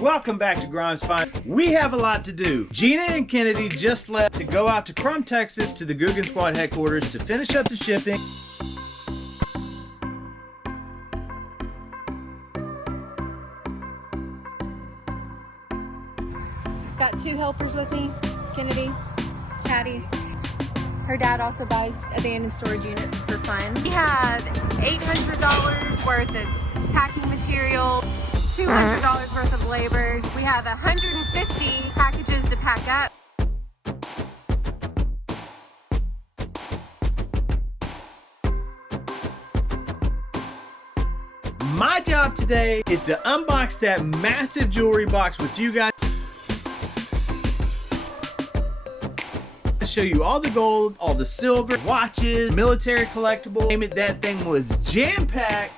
Welcome back to Grimes Find. We have a lot to do. Jeana and Kennedy just left to go out to Crum, Texas to the Guggen Squad headquarters to finish up the shipping. Got 2 helpers with me, Kennedy, Patty. Her dad also buys abandoned storage units for fun. We have $800 worth of packing material, $200 worth of labor. We have 150 packages to pack up. My job today is to unbox that massive jewelry box with you guys. Show you all the gold, all the silver, watches, military collectibles. Name it, that thing was jam-packed.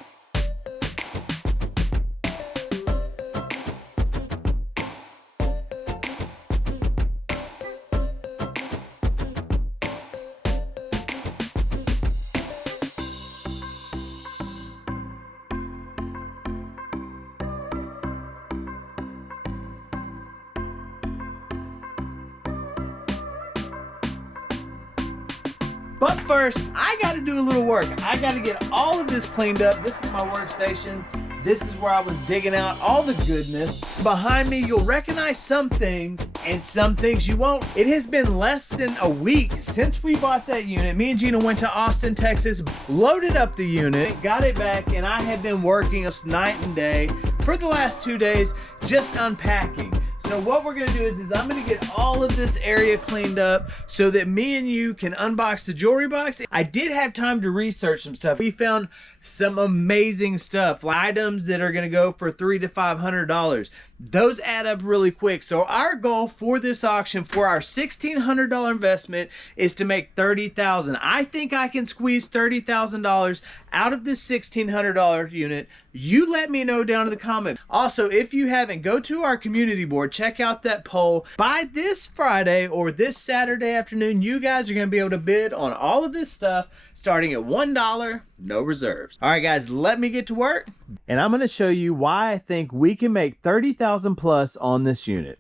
But first, I gotta do a little work. I gotta get all of this cleaned up. This is my workstation. This is where I was digging out all the goodness. Behind me, you'll recognize some things and some things you won't. It has been less than a week since we bought that unit. Me and Jeana went to Austin, Texas, loaded up the unit, got it back, and I have been working night and day for the last 2 days just unpacking. So what we're gonna do is I'm gonna get all of this area cleaned up so that me and you can unbox the jewelry box. I did have time to research some stuff. We found some amazing stuff, items that are gonna go for $300 to $500. Those add up really quick. So our goal for this auction for our $1,600 investment is to make $30,000. I think I can squeeze $30,000 out of this $1,600 unit. You let me know down in the comments. Also, if you haven't, go to our community board, check out that poll. By this Friday or this Saturday afternoon, you guys are gonna be able to bid on all of this stuff starting at $1, no reserves. All right, guys, let me get to work. And I'm gonna show you why I think we can make $30,000 plus on this unit.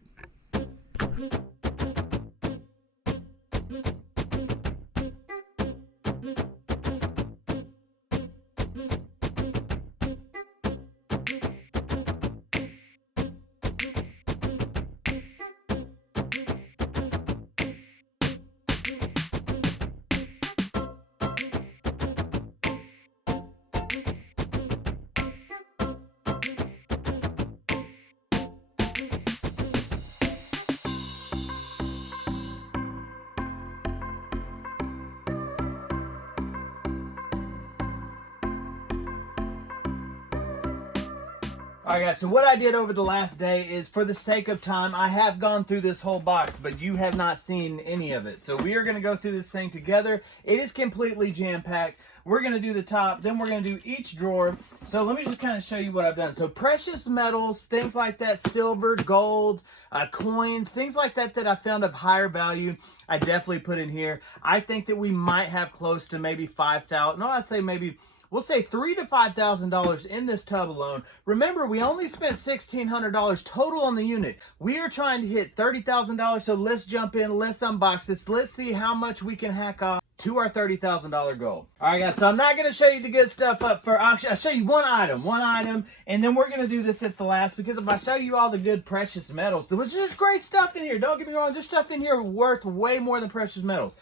All right, guys, so what I did over the last day is, for the sake of time, I have gone through this whole box, but you have not seen any of it. So we are going to go through this thing together. It is completely jam-packed. We're going to do the top, then we're going to do each drawer. So let me just kind of show you what I've done. So precious metals, things like that, silver, gold, coins, things like that that I found of higher value, I definitely put in here. I think that we might have close to maybe 5,000. No, I'd say maybe... we'll say $3,000 to $5,000 in this tub alone. Remember, we only spent $1,600 total on the unit. We are trying to hit $30,000, so let's jump in, let's unbox this. Let's see how much we can hack off to our $30,000 goal. All right, guys, so I'm not going to show you the good stuff up for auction. I'll show you one item, and then we're going to do this at the last, because if I show you all the good precious metals, which is great stuff in here, don't get me wrong, there's stuff in here worth way more than precious metals.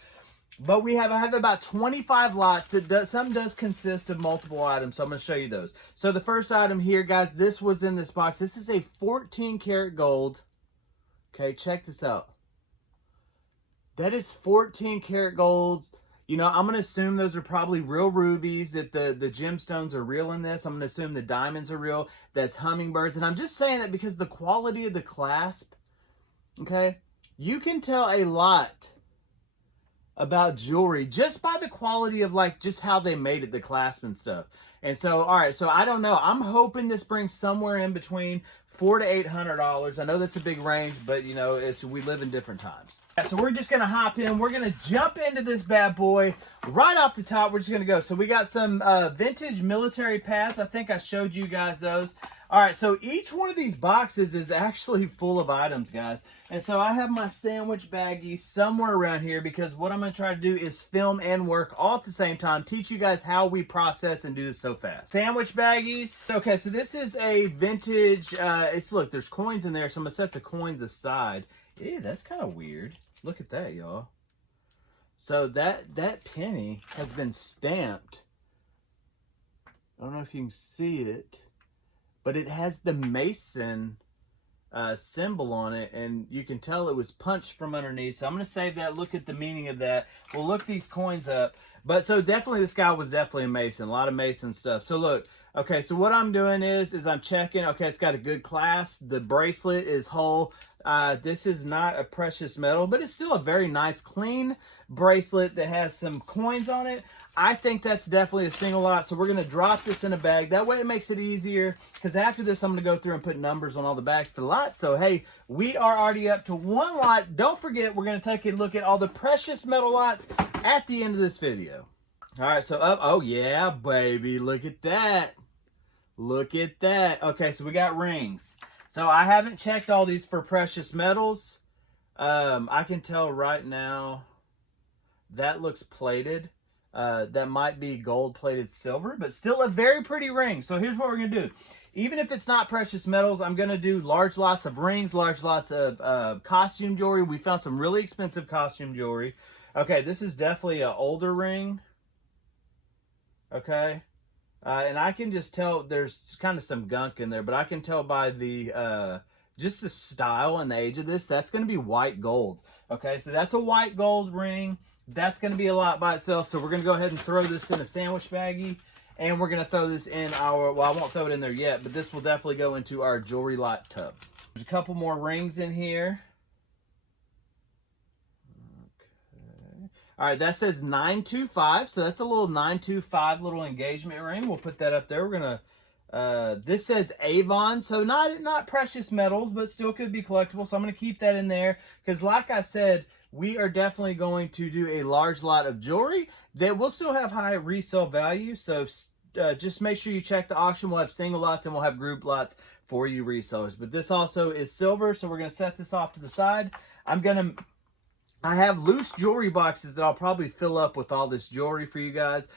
But I have about 25 lots. Some does consist of multiple items, so I'm going to show you those. So the first item here, guys, this was in this box. This is a 14 karat gold. Okay, check this out. That is 14 karat golds. You know, I'm going to assume those are probably real rubies, that the gemstones are real in this. I'm going to assume the diamonds are real. That's hummingbirds. And I'm just saying that because the quality of the clasp, okay, you can tell a lot about jewelry just by the quality of like just how they made it, the clasp and stuff. And so, all right, so I don't know. I'm hoping this brings somewhere in between $400 to $800. I know that's a big range, but you know, we live in different times. Yeah, so we're just gonna hop in. We're gonna jump into this bad boy right off the top. We're just gonna go. So we got some vintage military pads. I think I showed you guys those. All right, so each one of these boxes is actually full of items, guys. And so I have my sandwich baggie somewhere around here because what I'm going to try to do is film and work all at the same time, teach you guys how we process and do this so fast. Sandwich baggies. Okay, so this is a vintage, look, there's coins in there, so I'm going to set the coins aside. Ew, that's kind of weird. Look at that, y'all. So that penny has been stamped. I don't know if you can see it, but it has the Mason symbol on it, and you can tell it was punched from underneath. So I'm going to save that, look at the meaning of that. We'll look these coins up. But so definitely this guy was definitely a Mason, a lot of Mason stuff. So look, okay, so what I'm doing is I'm checking. Okay, it's got a good clasp. The bracelet is whole. This is not a precious metal, but it's still a very nice, clean bracelet that has some coins on it. I think that's definitely a single lot, so we're going to drop this in a bag. That way it makes it easier, because after this, I'm going to go through and put numbers on all the bags for the lot. So, hey, we are already up to one lot. Don't forget, we're going to take a look at all the precious metal lots at the end of this video. All right, so up. Oh, yeah, baby. Look at that. Look at that. Okay, so we got rings. So I haven't checked all these for precious metals. I can tell right now that looks plated. That might be gold-plated silver, but still a very pretty ring. So here's what we're going to do. Even if it's not precious metals, I'm going to do large lots of rings, large lots of costume jewelry. We found some really expensive costume jewelry. Okay, this is definitely an older ring. Okay. And I can just tell there's kind of some gunk in there, but I can tell by the just the style and the age of this, that's going to be white gold. Okay, so that's a white gold ring. That's going to be a lot by itself, so we're going to go ahead and throw this in a sandwich baggie, and we're going to throw this in our, well, I won't throw it in there yet, but this will definitely go into our jewelry lot tub. There's a couple more rings in here. Okay. All right, that says 925, so that's a little 925 little engagement ring. We'll put that up there. We're going to, this says Avon, so not precious metals, but still could be collectible, so I'm going to keep that in there, because like I said, we are definitely going to do a large lot of jewelry that will still have high resale value. So just make sure you check the auction. We'll have single lots and we'll have group lots for you resellers. But this also is silver, so we're going to set this off to the side. I have loose jewelry boxes that I'll probably fill up with all this jewelry for you guys.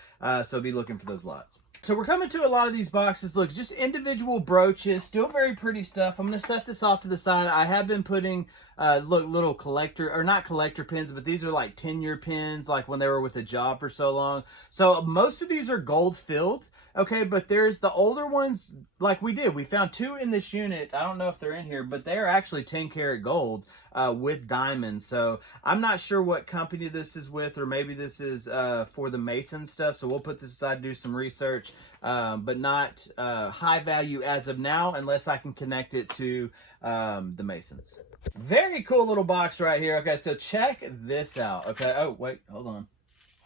So be looking for those lots. So we're coming to a lot of these boxes. Look, just individual brooches, still very pretty stuff. I'm going to set this off to the side. I have been putting, look, little collector, or not collector pins, but these are like tenure pins, like when they were with the job for so long. So most of these are gold filled. Okay, but there's the older ones, like we did. We found two in this unit. I don't know if they're in here, but they're actually 10 karat gold with diamonds. So I'm not sure what company this is with, or maybe this is for the Mason stuff. So we'll put this aside, do some research, but not high value as of now, unless I can connect it to the Masons. Very cool little box right here. Okay, so check this out. Okay, oh, wait, hold on.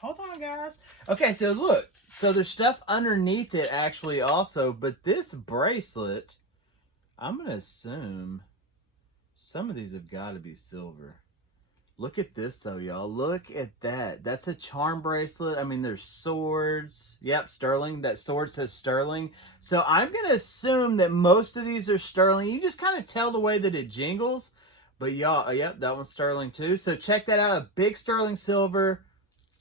Hold on, guys. Okay, so look. So there's stuff underneath it actually also, but this bracelet, I'm going to assume some of these have got to be silver. Look at this though, y'all. Look at that. That's a charm bracelet. I mean, there's swords. Yep, sterling. That sword says sterling. So I'm going to assume that most of these are sterling. You just kind of tell the way that it jingles. But y'all, yep, that one's sterling too. So check that out. A big sterling silver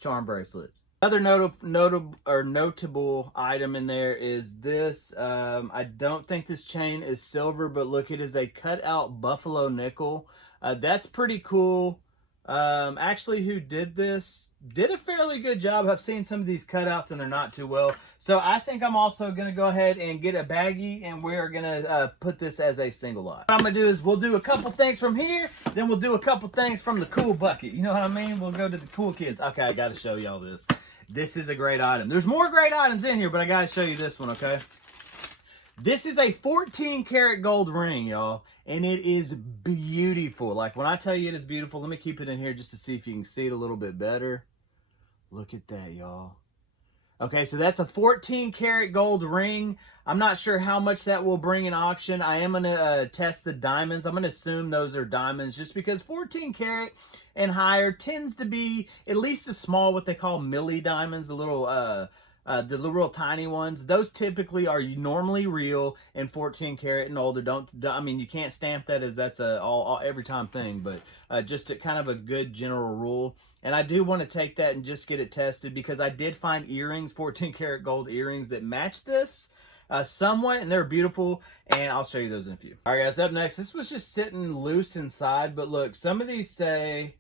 charm bracelet. Another notable item in there is this. I don't think this chain is silver, but look, it is a cut out buffalo nickel. That's pretty cool. Actually, who did this did a fairly good job. I've seen some of these cutouts and they're not too well. So I think I'm also going to go ahead and get a baggie, and we're going to put this as a single lot. What I'm going to do is we'll do a couple things from here, then we'll do a couple things from the cool bucket. You know what I mean? We'll go to the cool kids. Okay, I got to show y'all this. This is a great item. There's more great items in here, but I got to show you this one, okay? This is a 14 karat gold ring, y'all, and it is beautiful. Like, when I tell you it is beautiful, let me keep it in here just to see if you can see it a little bit better. Look at that, y'all. Okay, so that's a 14 karat gold ring. I'm not sure how much that will bring in auction. I am going to test the diamonds. I'm going to assume those are diamonds just because 14 karat and higher tends to be at least a small, what they call milli diamonds, the real tiny ones. Those typically are normally real, and 14 karat and older I mean, you can't stamp that as that's a every time thing, but just kind of a good general rule. And I do want to take that and just get it tested because I did find earrings, 14 karat gold earrings that match this somewhat, and they're beautiful, and I'll show you those in a few. All right, guys, up next, this was just sitting loose inside, but look, some of these say,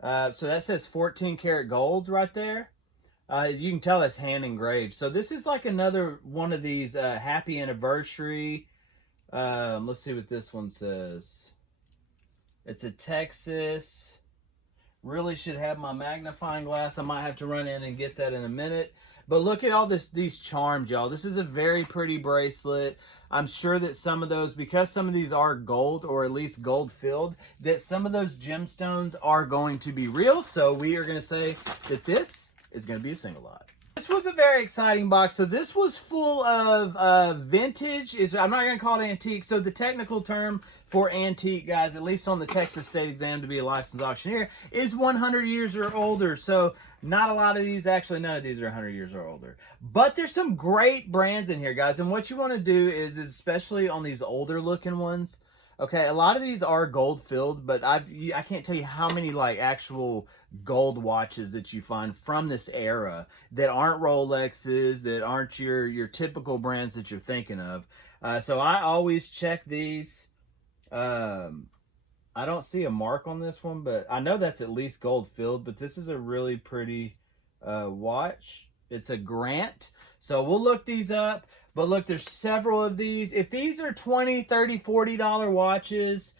so that says 14 karat gold right there. You can tell that's hand engraved. So this is like another one of these happy anniversary. Let's see what this one says. It's a Texas. Really should have my magnifying glass. I might have to run in and get that in a minute. But look at all these charms, y'all. This is a very pretty bracelet. I'm sure that some of those, because some of these are gold, or at least gold filled, that some of those gemstones are going to be real. So we are going to say that this is going to be a single lot. This was a very exciting box. So this was full of vintage. I'm not going to call it antique. So the technical term for antique, guys, at least on the Texas State exam to be a licensed auctioneer, is 100 years or older. So not a lot of these, actually none of these are 100 years or older. But there's some great brands in here, guys. And what you want to do is especially on these older looking ones, okay, a lot of these are gold filled, but I can't tell you how many like actual gold watches that you find from this era that aren't Rolexes, that aren't your typical brands that you're thinking of. So I always check these. I don't see a mark on this one, but I know that's at least gold filled, but this is a really pretty watch. It's a Grant. So we'll look these up. But look, there's several of these. If these are $20, $30, $40 watches,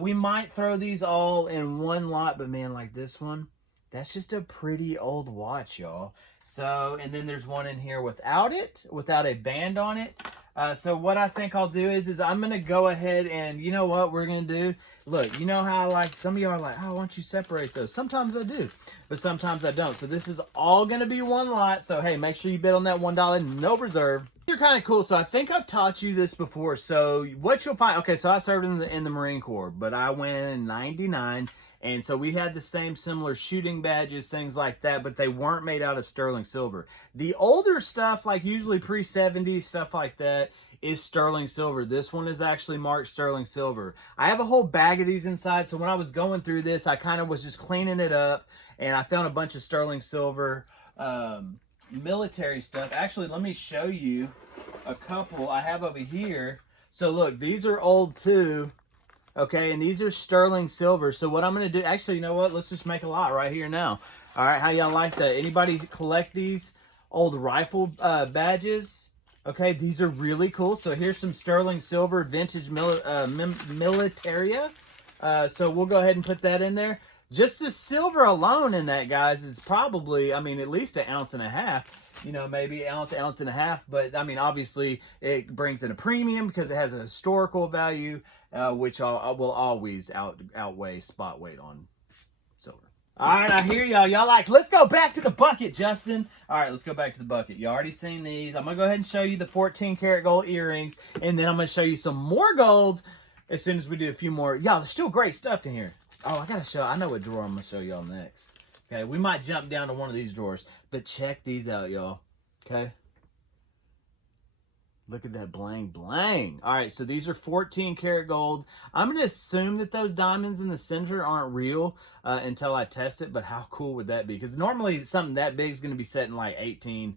we might throw these all in one lot. But man, like this one, that's just a pretty old watch, y'all. So, and then there's one in here without a band on it. So what I think I'll do is I'm going to go ahead and, you know what we're going to do? Look, you know how like some of you are like, oh, why don't you separate those? Sometimes I do, but sometimes I don't. So this is all going to be one lot. So, hey, make sure you bid on that $1, no reserve. You're kind of cool. So I think I've taught you this before. So what you'll find, okay, so I served in the Marine Corps, but I went in 99. And so we had the same similar shooting badges, things like that, but they weren't made out of sterling silver. The older stuff, like usually pre-70s, stuff like that, is sterling silver. This one is actually marked sterling silver. I have a whole bag of these inside, so when I was going through this, I kind of was just cleaning it up, and I found a bunch of sterling silver military stuff. Actually, let me show you a couple I have over here. So look, these are old too. Okay, and these are sterling silver. So what I'm going to do, actually, you know what? Let's just make a lot right here now. All right, how y'all like that? Anybody collect these old rifle badges? Okay, these are really cool. So here's some sterling silver vintage militaria. So we'll go ahead and put that in there. Just the silver alone in that, guys, is probably, I mean, at least 1.5 ounces. You know, maybe ounce and a half. But, I mean, obviously, it brings in a premium because it has a historical value, which will always outweigh spot weight on silver. All right, I hear y'all. Y'all like, let's go back to the bucket, Justin. All right, let's go back to the bucket. You already seen these. I'm going to go ahead and show you the 14 karat gold earrings, and then I'm going to show you some more gold as soon as we do a few more. Y'all, there's still great stuff in here. Oh, I got to show. I know what drawer I'm going to show y'all next. Okay, we might jump down to one of these drawers, but check these out, y'all. Okay. Look at that bling bling. All right, so these are 14 karat gold. I'm going to assume that those diamonds in the center aren't real until I test it, but how cool would that be? Because normally something that big is going to be set in like 18,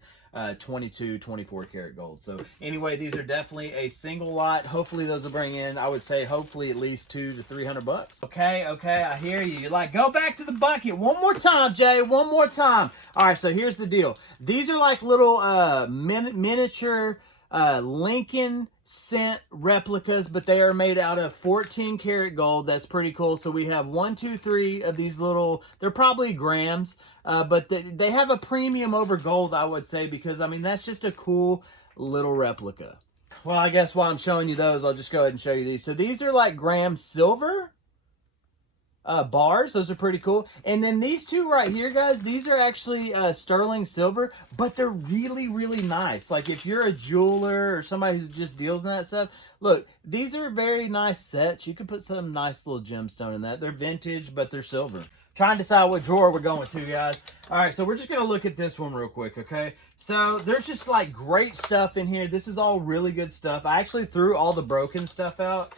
22, 24 karat gold. So anyway, these are definitely a single lot. Hopefully those will bring in, I would say, hopefully at least $200 to $300. Okay, I hear you. You're like, go back to the bucket one more time, Jay, one more time. All right, so here's the deal. These are like little miniature Lincoln cent replicas, but they are made out of 14 karat gold. That's pretty cool. So we have 1, 2, 3 of these little, they're probably grams, but they have a premium over gold, I would say, because I mean, that's just a cool little replica. Well, I guess while I'm showing you those, I'll just go ahead and show you these. So these are like gram silver bars. Those are pretty cool. And then these two right here, guys, these are actually sterling silver, but they're really, really nice. Like if you're a jeweler or somebody who just deals in that stuff, look, these are very nice sets. You could put some nice little gemstone in that. They're vintage, but they're silver. Trying to decide what drawer we're going to, guys. All right, so we're just going to look at this one real quick, okay? So there's just like great stuff in here. This is all really good stuff. I actually threw all the broken stuff out.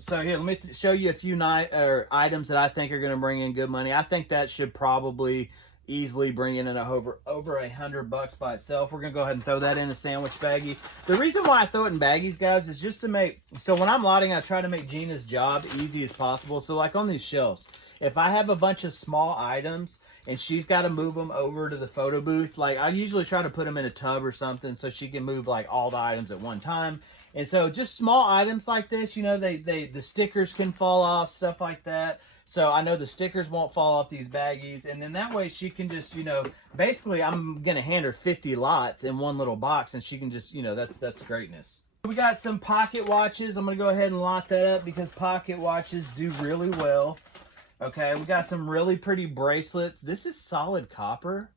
So here, let me show you a few items that I think are going to bring in good money. I think that should probably easily bring in over $100 by itself. We're going to go ahead and throw that in a sandwich baggie. The reason why I throw it in baggies, guys, is just to make, so when I'm lotting, I try to make Jeana's job easy as possible. So like on these shelves, if I have a bunch of small items and she's got to move them over to the photo booth, like I usually try to put them in a tub or something so she can move like all the items at one time. And so just small items like this, you know, the stickers can fall off, stuff like that. So I know the stickers won't fall off these baggies. And then that way she can just, you know, basically I'm going to hand her 50 lots in one little box and she can just, you know, that's greatness. We got some pocket watches. I'm going to go ahead and lot that up because pocket watches do really well. Okay, we got some really pretty bracelets. This is solid copper,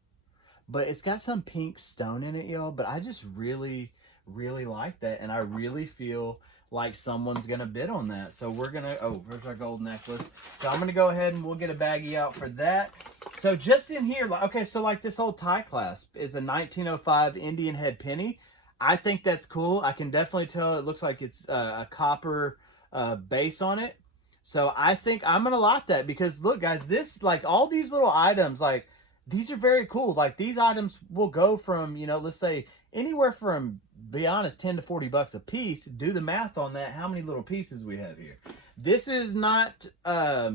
but it's got some pink stone in it, y'all. But I just really, really like that. And I really feel like someone's going to bid on that. So we're going to, oh, here's our gold necklace. So I'm going to go ahead and we'll get a baggie out for that. So just in here, okay, so like this old tie clasp is a 1905 Indian head penny. I think that's cool. I can definitely tell it looks like it's a copper base on it. So I think I'm going to lot that because look, guys, this, like all these little items, like these are very cool. Like these items will go from, you know, let's say anywhere from, be honest, 10 to 40 bucks a piece. Do the math on that. How many little pieces we have here? This is not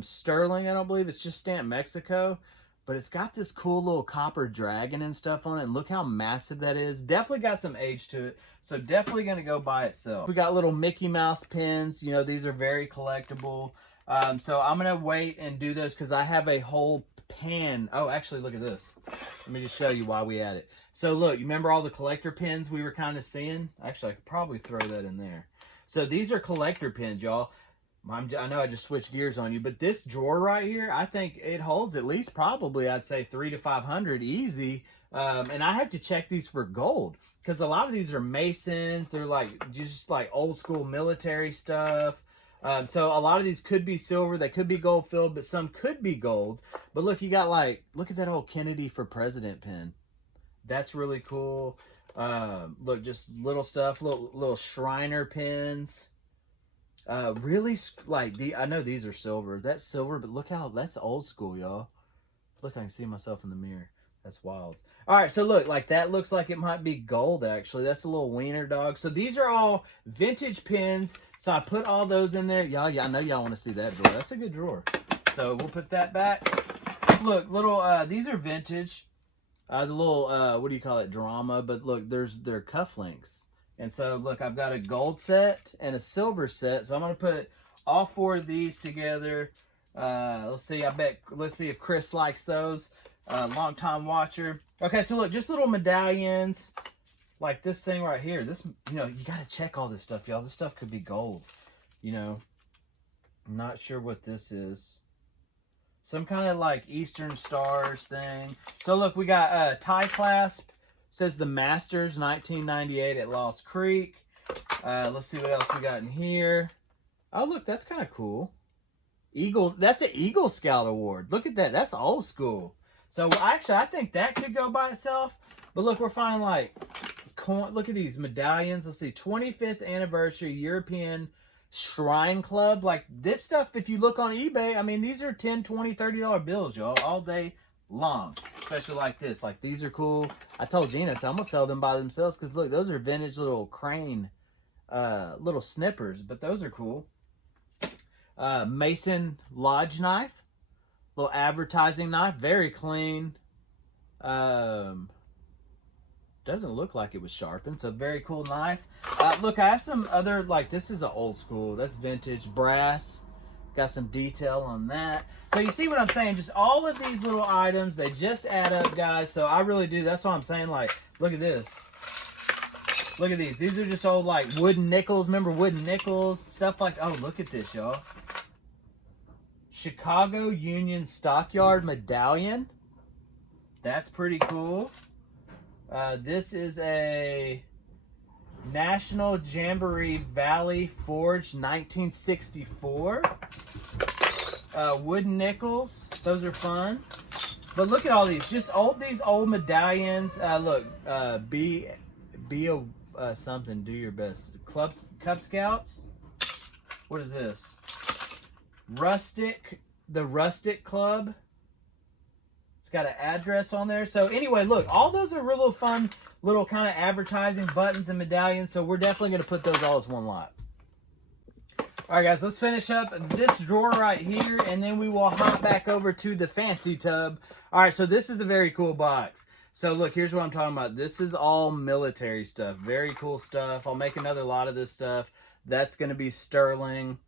sterling, I don't believe. It's just stamped Mexico. But it's got this cool little copper dragon and stuff on it. And look how massive that is. Definitely got some age to it. So definitely going to go by itself. We got little Mickey Mouse pins. You know, these are very collectible. So I'm going to wait and do those because I have a whole pan. Oh, actually, look at this. Let me just show you why we add it. So look, you remember all the collector pins we were kind of seeing? Actually, I could probably throw that in there. So these are collector pins, y'all. I know I just switched gears on you, but this drawer right here, I think it holds at least probably, I'd say 300 to 500 easy. And I have to check these for gold because a lot of these are Masons. They're like just like old school military stuff. So a lot of these could be silver. They could be gold filled, but some could be gold. But look, you got like, look at that old Kennedy for President pin. That's really cool. Look, just little stuff, little Shriner pins. Really, like, I know these are silver. That's silver, but look how, that's old school, y'all. Look, I can see myself in the mirror. That's wild. All right, so look, like, that looks like it might be gold, actually. That's a little wiener dog. So these are all vintage pins. So I put all those in there. Y'all, yeah, I know y'all want to see that drawer. That's a good drawer. So we'll put that back. Look, little, these are vintage. The little, what do you call it, drama. But look, they're cufflinks. And so, look, I've got a gold set and a silver set. So I'm going to put all four of these together. Let's see. Let's see if Chris likes those. Long time watcher. Okay, so look, just little medallions. Like this thing right here. This, you know, you got to check all this stuff, y'all. This stuff could be gold. You know, I'm not sure what this is. Some kind of like Eastern Stars thing. So look, we got tie clasp. Says the Masters 1998 at Lost Creek. Let's see what else we got in here. Oh, look, that's kind of cool. Eagle, that's an Eagle Scout Award. Look at that. That's old school. So actually, I think that could go by itself. But look, we're finding like, look at these medallions. Let's see, 25th anniversary European Shrine Club. Like this stuff, if you look on eBay, I mean, these are $10, $20, $30 bills, y'all, all day long. Especially like this. Like these are cool. I told Jeana, so I'm gonna sell them by themselves because look, those are vintage little crane little snippers, but those are cool. Mason Lodge knife, little advertising knife, very clean. Doesn't look like it was sharpened, so very cool knife. Look, I have some other, like this is an old school, that's vintage brass. Got some detail on that. So you see what I'm saying? Just all of these little items, they just add up, guys. So I really do. That's why I'm saying, like, look at this. Look at these. These are just old, like, wooden nickels. Remember wooden nickels? Stuff like, oh, look at this, y'all. Chicago Union Stockyard Medallion. That's pretty cool. This is a National Jamboree Valley Forge 1964. Wooden nickels. Those are fun. But look at all these. Just these old medallions. Look, be a something. Do your best. Cub Scouts. What is this? The Rustic Club. It's got an address on there. So anyway, look, all those are real fun little kind of advertising buttons and medallions. So we're definitely going to put those all as one lot. All right, guys, let's finish up this drawer right here, and then we will hop back over to the fancy tub. All right, so this is a very cool box. So look, here's what I'm talking about. This is all military stuff. Very cool stuff. I'll make another lot of this stuff. That's going to be sterling.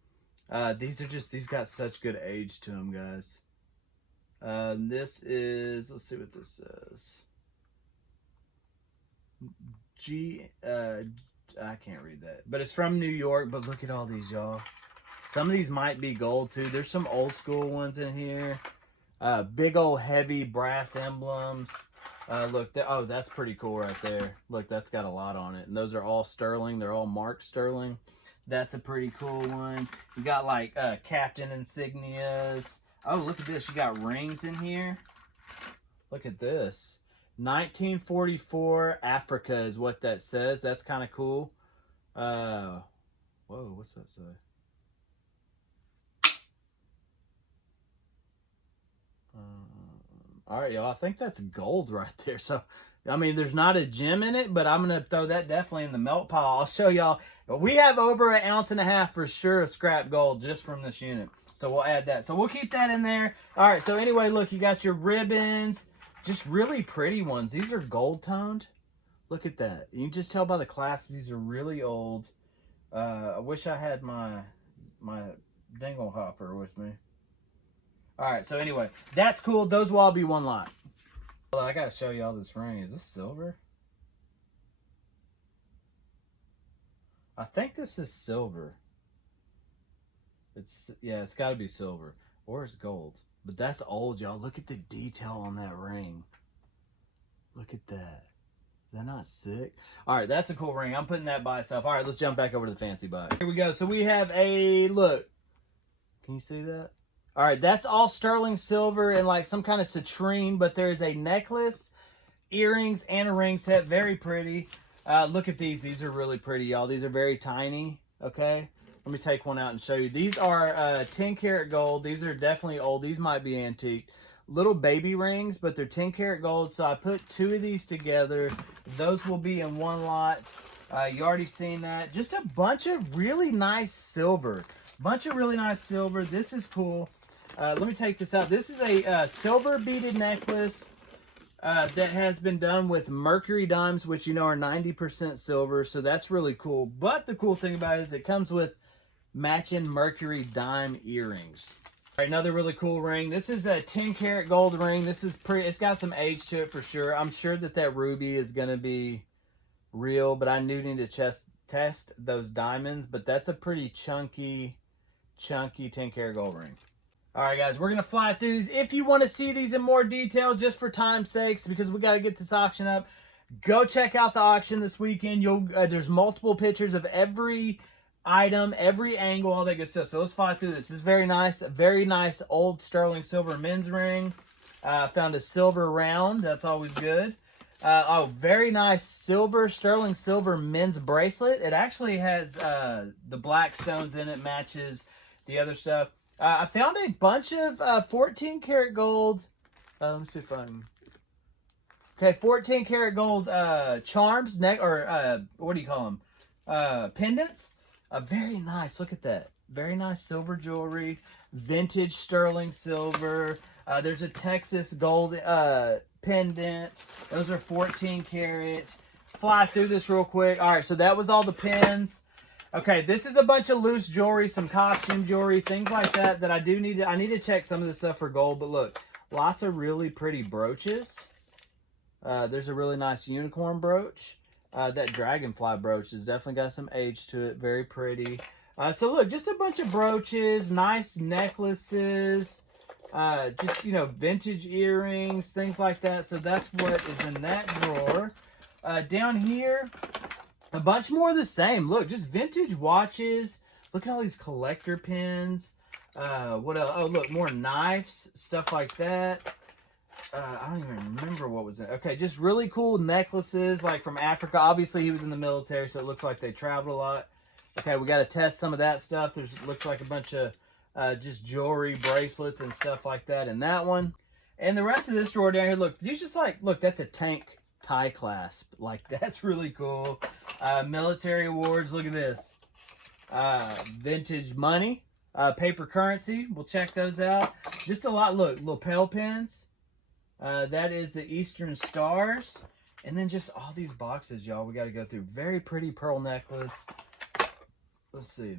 These got such good age to them, guys. This is, let's see what this says. I can't read that, but it's from New York. But look at all these, y'all. Some of these might be gold too. There's some old school ones in here. Big old heavy brass emblems. Look, oh, that's pretty cool right there. Look, that's got a lot on it, and those are all sterling. They're all marked sterling. That's a pretty cool one. You got like captain insignias. Oh, look at this. You got rings in here. Look at this. 1944 Africa is what that says. That's kind of cool. Whoa, what's that say? All right, y'all. I think that's gold right there. So, I mean, there's not a gem in it, but I'm going to throw that definitely in the melt pile. I'll show y'all. We have over 1.5 ounces for sure of scrap gold just from this unit. So we'll add that. So we'll keep that in there. All right, so anyway, look, you got your ribbons. Just really pretty ones. These are gold toned. Look at that. You can just tell by the clasp these are really old. I wish I had my dingle hopper with me. All right, so anyway, that's cool. Those will all be one lot. I gotta show y'all this ring. Is this silver? I think this is silver. It's got to be silver or it's gold. But that's old, y'all. Look at the detail on that ring. Look at that. Is that not sick? All right, that's a cool ring. I'm putting that by itself. All right, let's jump back over to the fancy box. Here we go. So we have a look. Can you see that? All right, that's all sterling silver and like some kind of citrine, but there is a necklace, earrings, and a ring set. Very pretty. Look at these. These are really pretty, y'all. These are very tiny, okay? Let me take one out and show you. These are 10 karat gold. These are definitely old. These might be antique. Little baby rings, but they're 10 karat gold. So I put 2 of these together. Those will be in one lot. You already seen that. Just a bunch of really nice silver. This is cool. Let me take this out. This is a silver beaded necklace that has been done with mercury dimes, which you know are 90% silver. So that's really cool. But the cool thing about it is it comes with matching mercury dime earrings. All right, another really cool ring. This is a 10 karat gold ring. This is pretty. It's got some age to it for sure. I'm sure that ruby is going to be real, but I do need to test those diamonds. But that's a pretty chunky 10 karat gold ring. All right, guys, we're going to fly through these. If you want to see these in more detail, just for time's sakes, because we got to get this auction up, go check out the auction this weekend. There's multiple pictures of every item, every angle, all that good stuff. So let's fly through this. This is very nice old sterling silver men's ring. Found a silver round. That's always good. Very nice sterling silver men's bracelet. It actually has the black stones in it, matches the other stuff. I found a bunch of 14 karat gold. Let me see if I can. Okay, 14 karat gold charms, what do you call them? Pendants. Very nice. Look at that. Very nice silver jewelry. Vintage sterling silver. There's a Texas gold pendant. Those are 14 karat. Fly through this real quick. All right, so that was all the pins. Okay, this is a bunch of loose jewelry, some costume jewelry, things like that I need to check some of this stuff for gold. But look, lots of really pretty brooches. There's a really nice unicorn brooch. That dragonfly brooch has definitely got some age to it. Very pretty. So look, just a bunch of brooches, nice necklaces, just, you know, vintage earrings, things like that. So that's what is in that drawer. Down here, a bunch more of the same. Look, just vintage watches. Look at all these collector pins. What else? Oh, look, more knives, stuff like that. I don't even remember what was in. Okay, just really cool necklaces, like from Africa. Obviously, he was in the military, so it looks like they traveled a lot. Okay, we got to test some of that stuff. There's looks like a bunch of just jewelry, bracelets, and stuff like that in that one. And the rest of this drawer down here, look, you just like, look, that's a tank tie clasp. Like, that's really cool. Military awards, look at this. Vintage money, paper currency. We'll check those out. Just a lot, look, lapel pins. That is the Eastern Stars. And then just all these boxes, y'all, we got to go through. Very pretty pearl necklace. Let's see.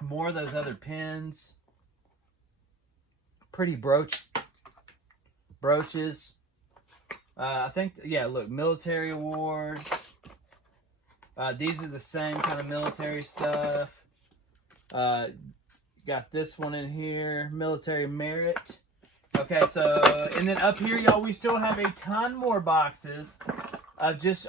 More of those other pins. Pretty brooches. I think, yeah, look, military awards. These are the same kind of military stuff. Got this one in here, military merit. Okay, so, and then up here, y'all, we still have a ton more boxes of just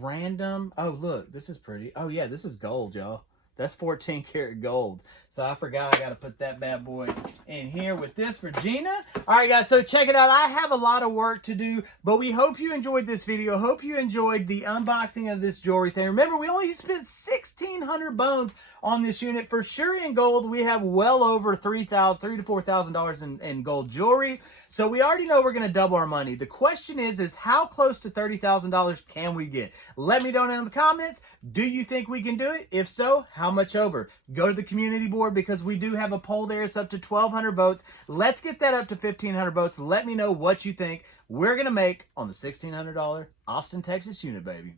random. Oh, look, this is pretty. Oh, yeah, this is gold, y'all. That's 14 karat gold. So I forgot I got to put that bad boy in here with this for Jeana. All right, guys, so check it out. I have a lot of work to do, but we hope you enjoyed this video. Hope you enjoyed the unboxing of this jewelry thing. Remember, we only spent 1,600 bones on this unit. For sure, in gold, we have well over $3,000 to $4,000 in gold jewelry. So we already know we're going to double our money. The question is how close to $30,000 can we get? Let me know in the comments. Do you think we can do it? If so, how much over? Go to the community board because we do have a poll there. It's up to 1,200 votes. Let's get that up to 1,500 votes. Let me know what you think we're going to make on the $1,600 Austin, Texas unit, baby.